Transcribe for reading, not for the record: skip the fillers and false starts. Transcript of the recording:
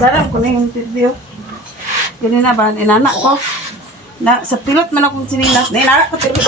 Sarap ko na yung interview. Ganun na ba? Inana ko. Na, sa pilot man akong sinilas. Na inana ko, pero